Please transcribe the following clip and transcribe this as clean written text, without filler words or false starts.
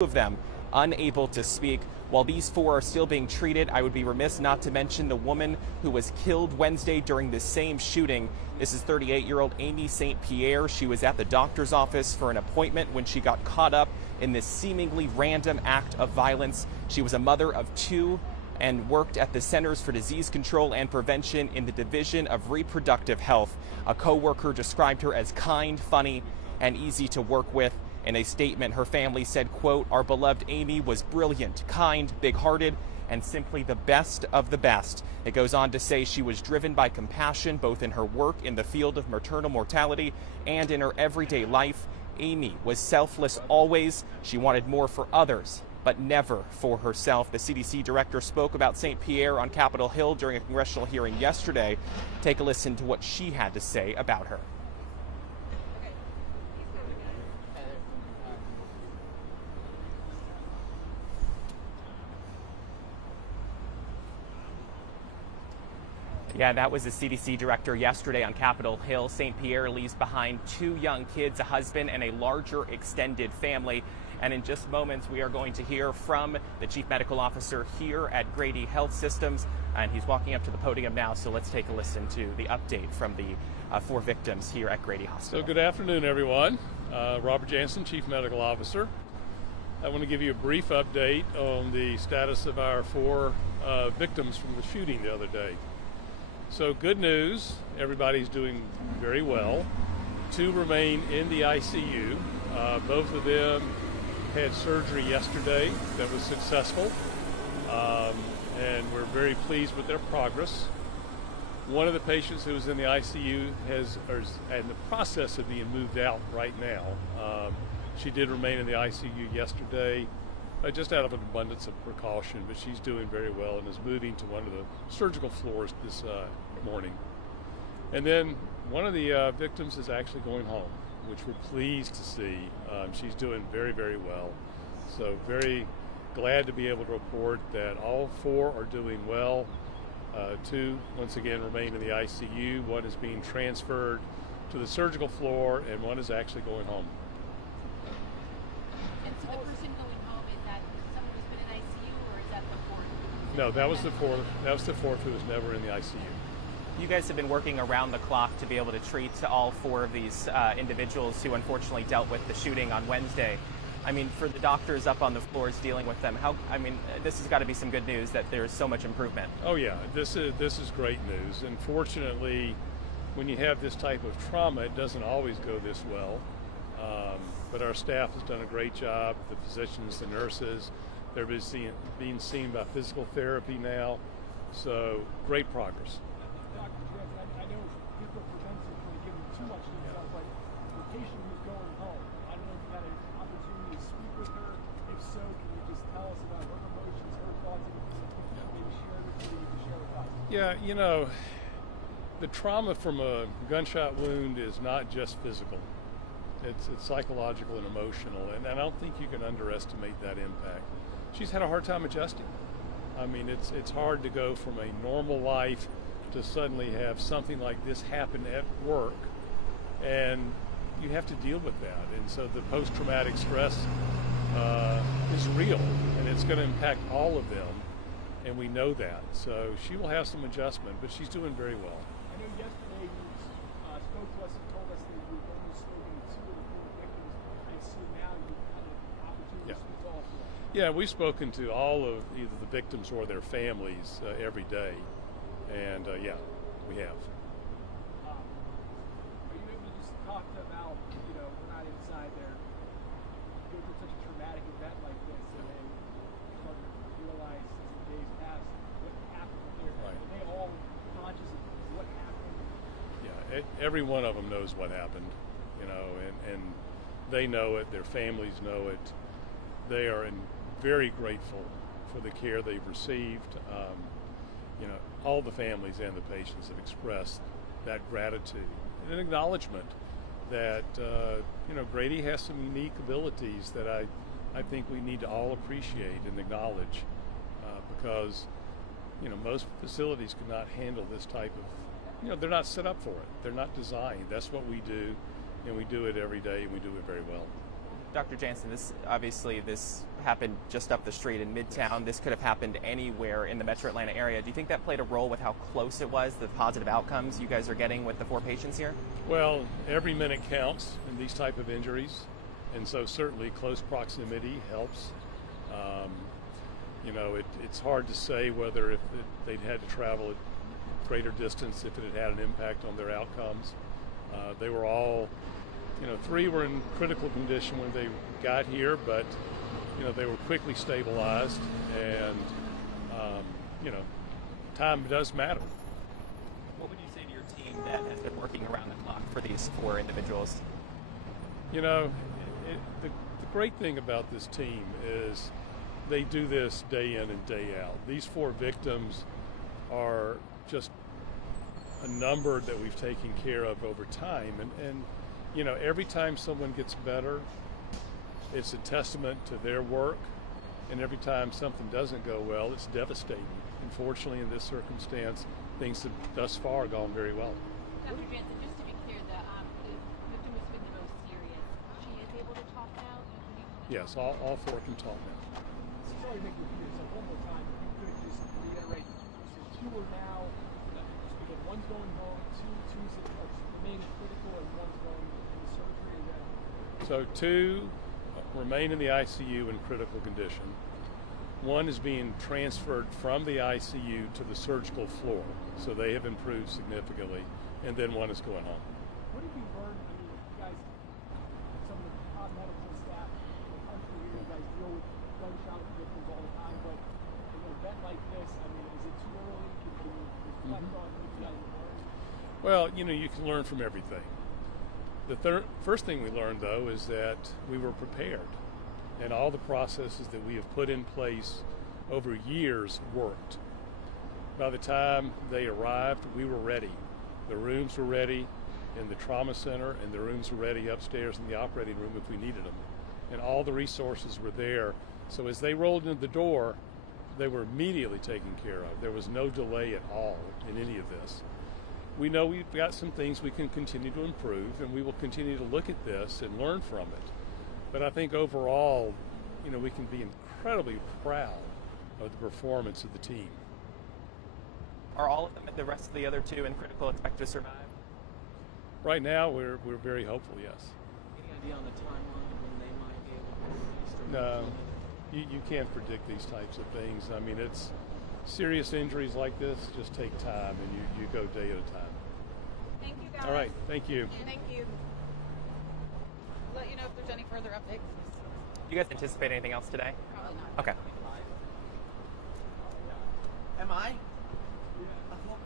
Of them unable to speak. While these four are still being treated, I would be remiss not to mention the woman who was killed Wednesday during the same shooting. This is 38-year-old Amy St. Pierre. She was at the doctor's office for an appointment when she got caught up in this seemingly random act of violence. She was a mother of two and worked at the Centers for Disease Control and Prevention in the Division of Reproductive Health. A co-worker described her as kind, funny, and easy to work with. In a statement, her family said, quote, "Our beloved Amy was brilliant, kind, big-hearted, and simply the best of the best." It goes on to say she was driven by compassion, both in her work in the field of maternal mortality and in her everyday life. Amy was selfless always. She wanted more for others, but never for herself. The CDC director spoke about St. Pierre on Capitol Hill during a congressional hearing yesterday. Take a listen to what she had to say about her. Yeah, that was the CDC director yesterday on Capitol Hill. St. Pierre leaves behind two young kids, a husband, and a larger extended family. And in just moments, we are going to hear from the chief medical officer here at Grady Health Systems. And he's walking up to the podium now, so let's take a listen to the update from the four victims here at Grady Hospital. So good afternoon, everyone. Robert Jansen, chief medical officer. I want to give you a brief update on the status of our four victims from the shooting the other day. So good news, everybody's doing very well. Two remain in the ICU. Both of them had surgery yesterday that was successful, and we're very pleased with their progress. One of the patients who was in the ICU is in the process of being moved out right now. She did remain in the ICU yesterday, just out of an abundance of precaution, but she's doing very well and is moving to one of the surgical floors this morning. And then one of the victims is actually going home, which we're pleased to see. She's doing very, very well. So very glad to be able to report that all four are doing well. Two, once again, remain in the ICU. One is being transferred to the surgical floor, and one is actually going home. And so the person going home, is that someone who's been in ICU, or is that the fourth? No, that was the fourth. That was the fourth who was never in the ICU. You guys have been working around the clock to be able to treat all four of these individuals who unfortunately dealt with the shooting on Wednesday. I mean, for the doctors up on the floors dealing with them, this has got to be some good news that there's so much improvement. Oh yeah, this is great news. And fortunately, when you have this type of trauma, it doesn't always go this well. But our staff has done a great job. The physicians, the nurses, they're being seen by physical therapy now. So great progress. Dr. Jansen, I know people prevents you from giving too much detail, but the patient who's going home, I don't know if you had an opportunity to speak with her. If so, can you just tell us about her emotions, her thoughts, and maybe share with you, you can share with us? Yeah, you know, the trauma from a gunshot wound is not just physical. It's psychological and emotional, and I don't think you can underestimate that impact. She's had a hard time adjusting. I mean, it's hard to go from a normal life to suddenly have something like this happen at work, and you have to deal with that. And so the post-traumatic stress is real, and it's going to impact all of them, and we know that. So she will have some adjustment, but she's doing very well. I know yesterday you spoke to us and told us that you've only spoken to two of the four victims. I assume now you've had an opportunity to speak to all four. Yeah, we've spoken to all of either the victims or their families every day. And yeah, we have. Are you able to just talk about, we're not inside there, go through such a traumatic event like this, and then start to realize as the days pass what happened there? Right. Are they all conscious of what happened? Yeah, every one of them knows what happened, and they know it, their families know it. They are very grateful for the care they've received. All the families and the patients have expressed that gratitude and an acknowledgement that, Grady has some unique abilities that I think we need to all appreciate and acknowledge because, most facilities could not handle this type of, they're not set up for it. They're not designed. That's what we do, and we do it every day, and we do it very well. Dr. Jansen, this happened just up the street in Midtown. This could have happened anywhere in the Metro Atlanta area. Do you think that played a role with how close it was, the positive outcomes you guys are getting with the 4 patients here? Well, every minute counts in these type of injuries, and so certainly close proximity helps. It's hard to say whether if they'd had to travel a greater distance, if it had had an impact on their outcomes. They were all, 3 were in critical condition when they got here, but, they were quickly stabilized, and, time does matter. What would you say to your team that has been working around the clock for these 4 individuals? The great thing about this team is they do this day in and day out. These 4 victims are just a number that we've taken care of over time. And every time someone gets better, it's a testament to their work. And every time something doesn't go well, it's devastating. Unfortunately, in this circumstance, things have thus far gone very well. Dr. Jansen, just to be clear, the victim who's been the most serious, she is able to talk now? Yes, all 4 can talk now. Sorry to make you repeat yourself one more time. If you could just reiterate. So 2 are now, again, one's going home, two's remaining critical, and one's going into surgery. Is that... So 2 remain in the ICU in critical condition. 1 is being transferred from the ICU to the surgical floor, so they have improved significantly, and then 1 is going home. What have you learned? You guys, some of the top medical staff in the country here, you guys deal with gunshot victims all the time, but in an event like this, is it too early? Can you reflect on what you guys learned? Well, you can learn from everything. The first thing we learned, though, is that we were prepared, and all the processes that we have put in place over years worked. By the time they arrived, we were ready. The rooms were ready in the trauma center, and the rooms were ready upstairs in the operating room if we needed them. And all the resources were there. So as they rolled into the door, they were immediately taken care of. There was no delay at all in any of this. We know we've got some things we can continue to improve, and we will continue to look at this and learn from it. But I think overall, we can be incredibly proud of the performance of the team. Are all of them, the rest of the other 2 in critical, expect to survive? Right now, we're very hopeful, yes. Any idea on the timeline of when they might be able to No, you can't predict these types of things. It's serious injuries like this just take time, and you go day at a time. Thank you, guys. All right, thank you. Thank you. Let you know if there's any further updates. Do you guys anticipate anything else today? Probably not. Okay. Am I?